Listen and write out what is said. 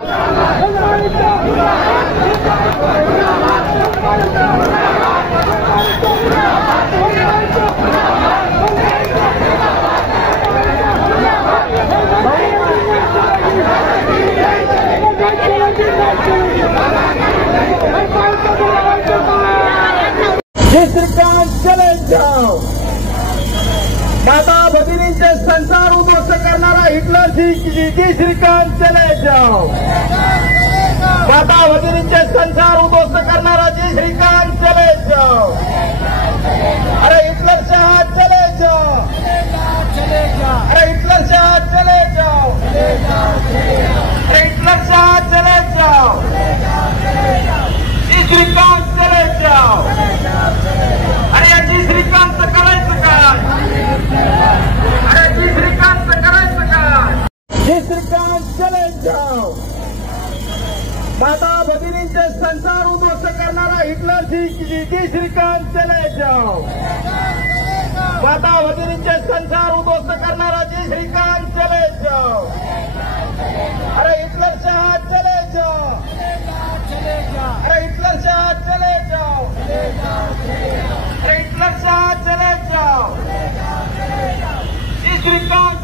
जय श्रीकांत चले जाओ। माता भगिनींचे संसार उद्ध्वस्त करणारा हिटलर जय श्रीकांत चले जाओ। माता भगिनींचे संसार उद्ध्वस्त करणारा जय श्रीकांत चले जाओ। अरे हिटलर से हाथ चले जाओ, अरे हिटलर से हाथ चले जाओ, अरे हिटलर से हाथ चले जाओ, जय श्रीकांत चले जाओ। अरे जय श्रीकांत करायचं काय? अरे जय श्रीकांत करायचं काय? जय श्रीकांत चले जाओ। माता भगिनींचे संसार उद्ध्वस्त करणारा हिटलर जय श्रीकांत चले जाओ। माता भगिनींचे संसार उद्ध्वस्त करणारा जय श्रीकांत चले जाओ। अरे हिटलर से हाथ चले जाओ, अरे हिटलर से हाथ चले जाओ, अरे हिटलर से हाथ चले जाओ, जय श्रीकांत